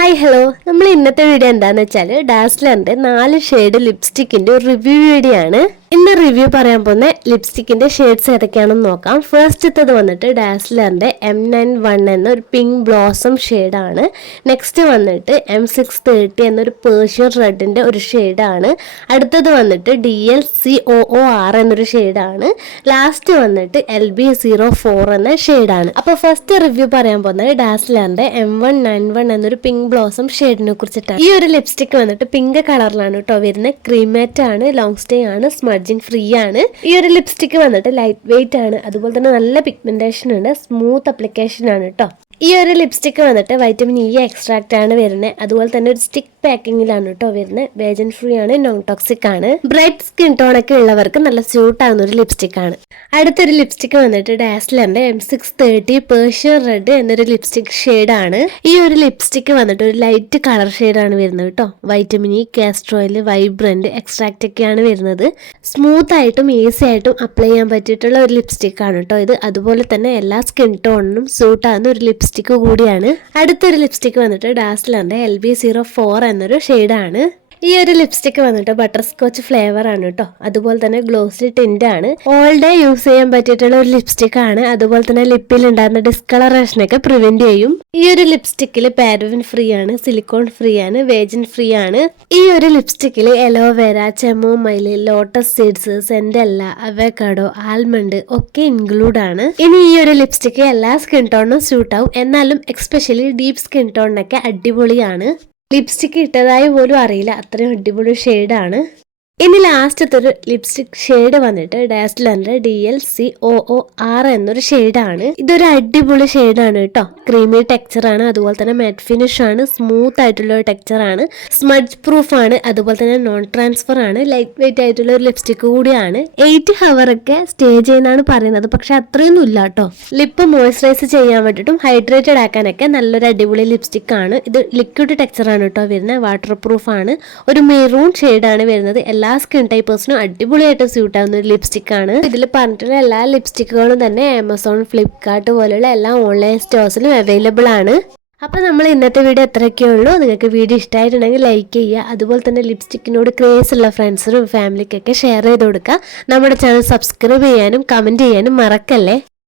Hi hello നമ്മൾ ഇന്നത്തെ video എന്താണെന്ന് വെച്ചാൽ ഡാസ്ലറിന്റെ നാല് ഷെയ്ഡ് ലിപ്സ്റ്റിക്കിന്റെ ഒരു റിവ്യൂ വീഡിയോ ആണ്. ഇന്ന് റിവ്യൂ പറയാൻ പോകുന്ന ലിപ്സ്റ്റിക്കിന്റെ ഷെയ്ഡ്സ് ഏതൊക്കെയാണെന്ന് നോക്കാം. ഫസ്റ്റ് ഫസ്റ്റത്തത് വന്നിട്ട് ഡാസ്ലറിന്റെ എം നയൻ വൺ എന്നൊരു പിങ്ക് ബ്ലോസം ഷെയ്ഡാണ് നെക്സ്റ്റ് വന്നിട്ട് എം സിക്സ് തേർട്ടി എന്നൊരു പേർഷ്യൻ റെഡിന്റെ ഒരു ഷെയ്ഡാണ് അടുത്തത് വന്നിട്ട് D L C O O R എന്നൊരു ഷെയ്ഡാണ് ലാസ്റ്റ് വന്നിട്ട് എൽ ബി സീറോ ഫോർ എന്ന ഷെയ്ഡാണ് അപ്പോൾ ഫസ്റ്റ് റിവ്യൂ പറയാൻ പോകുന്നത് ഡാസ്ലറിന്റെ എം വൺ നയൻ വൺ എന്നൊരു പിങ്ക് ബ്ലോസം ഷെയ്ഡിനെ കുറിച്ചിട്ടാണ്. ഈ ഒരു ലിപ്സ്റ്റിക് വന്നിട്ട് പിങ്ക് കളറിലാണ് കേട്ടോ വരുന്നത്. ക്രീമേറ്റ് ആണ് ലോങ് സ്റ്റേ ആണ് സ്മഡ്ജിങ് ഫ്രീ ആണ്. ഈ ഒരു ലിപ്സ്റ്റിക് വന്നിട്ട് ലൈറ്റ് വെയിറ്റ് ആണ്. അതുപോലെ തന്നെ നല്ല പിഗ്മെന്റേഷൻ ഉണ്ട്. സ്മൂത്ത് അപ്ലിക്കേഷൻ ആണ് കേട്ടോ ഈ ഒരു ലിപ്സ്റ്റിക് വന്നിട്ട് വൈറ്റമിൻ ഇ എക്സ്ട്രാക്റ്റ് ആണ് വരുന്നത് അതുപോലെ തന്നെ ഒരു സ്റ്റിക്ക് പാക്കിങ്ങിലാണ് കേട്ടോ വരുന്നത്. വേജൻ ഫ്രീ ആണ് നോൺ ടോക്സിക് ആണ്. ബ്രൈറ്റ് സ്കിൻ ടോൺ ഒക്കെ ഉള്ളവർക്ക് നല്ല സ്യൂട്ട് ആകുന്ന ഒരു ലിപ്സ്റ്റിക് ആണ്. അടുത്തൊരു ലിപ്സ്റ്റിക് വന്നിട്ട് ഡാസ്ലറിന്റെ M six thirty Persian red എന്നൊരു ലിപ്സ്റ്റിക് ഷെയ്ഡ് ആണ്. ഈ ഒരു ലിപ്സ്റ്റിക് വന്നിട്ട് ഒരു ലൈറ്റ് കളർ ഷെയ്ഡ് ആണ് വരുന്നത് കേട്ടോ. Vitamin E castor oil vibrant extract ഒക്കെയാണ് വരുന്നത്. സ്മൂത്ത് ആയിട്ടും ഈസി ആയിട്ടും അപ്ലൈ ചെയ്യാൻ പറ്റിയിട്ടുള്ള ഒരു ലിപ്സ്റ്റിക് ആണ് കേട്ടോ ഇത്. അതുപോലെ തന്നെ എല്ലാ സ്കിൻ ടോണിനും സ്യൂട്ട് ആകുന്ന ഒരു ലിപ്സ്റ്റിക് കൂടിയാണ്. അടുത്തൊരു ലിപ്സ്റ്റിക് വന്നിട്ട് ഡാസ്ലറിന്റെ എൽ ബി സീറോ ഫോർ എന്നൊരു ഷെയ്ഡാണ് ഈ ഒരു ലിപ്സ്റ്റിക് വന്നിട്ട് ബട്ടർ സ്കോച്ച് ഫ്ലേവർ ആണ് കേട്ടോ അതുപോലെ തന്നെ ഗ്ലോസി ടിന്റ് ആണ്. ഓൾ ഡേ യൂസ് ചെയ്യാൻ പറ്റിയിട്ടുള്ള ഒരു ലിപ്സ്റ്റിക് ആണ്. അതുപോലെ തന്നെ ലിപ്പിൽ ഉണ്ടാകുന്ന ഡിസ്കളറേഷൻ ഒക്കെ പ്രിവെന്റ് ചെയ്യും. ഈ ഒരു ലിപ്സ്റ്റിക്കിൽ പാരവിൻ ഫ്രീ ആണ് സിലിക്കോൺ ഫ്രീ ആണ് വേജിൻ ഫ്രീ ആണ്. ഈ ഒരു ലിപ്സ്റ്റിക്കിൽ aloe vera chamomile lotus seeds centella avocado almond ഒക്കെ ഇൻക്ലൂഡ് ആണ്. ഇനി ഈ ഒരു ലിപ്സ്റ്റിക്ക് എല്ലാ സ്കിൻ ടോണിനും സ്യൂട്ട് ആവും. എന്നാലും എക്സ്പെഷ്യലി ഡീപ് സ്കിൻ ടോണിനൊക്കെ അടിപൊളിയാണ്. ലിപ്സ്റ്റിക് ഇട്ടതായി പോലും അറിയില്ല. അത്രയും അടിപൊളി ഷെയ്ഡാണ് ഇനി ലാസ്റ്റത്തെ ഒരു ലിപ്സ്റ്റിക് ഷെയ്ഡ് വന്നിട്ട് ഡാസ്ലറിന്റെ D L C O O R എന്നൊരു ഷെയ്ഡാണ് ഇതൊരു അടിപൊളി ഷെയ്ഡാണ് കേട്ടോ. ക്രീമി ടെക്സ്ചറാണ് അതുപോലെ തന്നെ മാറ്റ് ഫിനിഷ് ആണ് സ്മൂത്ത് ആയിട്ടുള്ള ഒരു ടെക്സ്ചർ ആണ്. സ്മഡ്ജ് പ്രൂഫ് ആണ് അതുപോലെ തന്നെ നോൺ ട്രാൻസ്ഫർ ആണ് ലൈറ്റ് വെയിറ്റ് ആയിട്ടുള്ള ഒരു ലിപ്സ്റ്റിക് കൂടിയാണ്. എയ്റ്റ് ഹവർ ഒക്കെ സ്റ്റേ ചെയ്യുന്നതാണ് പറയുന്നത് പക്ഷെ അത്രയൊന്നും ഇല്ല കേട്ടോ. ലിപ്പ് മോയ്സ്ചറൈസ് ചെയ്യാൻ വേണ്ടിയിട്ടും ഹൈഡ്രേറ്റഡ് ആക്കാനൊക്കെ നല്ലൊരു അടിപൊളി ലിപ്സ്റ്റിക് ആണ്. ഇത് ലിക്വിഡ് ടെക്സ്ചറാണ് കേട്ടോ വരുന്നത് വാട്ടർ പ്രൂഫ് ആണ്. ഒരു മെറൂൺ ഷെയ്ഡാണ് വരുന്നത്. എല്ലാ സ്കിൻ ടൈപ്പേഴ്സിനും അടിപൊളിയായിട്ട് സ്യൂട്ട് ആവുന്ന ഒരു ലിപ്സ്റ്റിക് ആണ്. ഇതിൽ പറഞ്ഞിട്ടുള്ള എല്ലാ ലിപ്സ്റ്റിക്കുകളും തന്നെ ആമസോൺ ഫ്ലിപ്കാർട്ട് പോലുള്ള എല്ലാ ഓൺലൈൻ സ്റ്റോഴ്സിലും അവൈലബിൾ ആണ്. അപ്പോൾ നമ്മൾ ഇന്നത്തെ വീഡിയോ എത്രയൊക്കെ ഉള്ളൂ. നിങ്ങൾക്ക് വീഡിയോ ഇഷ്ടമായിട്ടുണ്ടെങ്കിൽ ലൈക്ക് ചെയ്യുക. അതുപോലെ തന്നെ ലിപ്സ്റ്റിക്കിനോട് ക്രേസ് ഉള്ള ഫ്രണ്ട്സിനും ഫാമിലിക്കൊക്കെ ഷെയർ ചെയ്ത് കൊടുക്കുക. നമ്മുടെ ചാനൽ സബ്സ്ക്രൈബ് ചെയ്യാനും കമന്റ് ചെയ്യാനും മറക്കല്ലേ?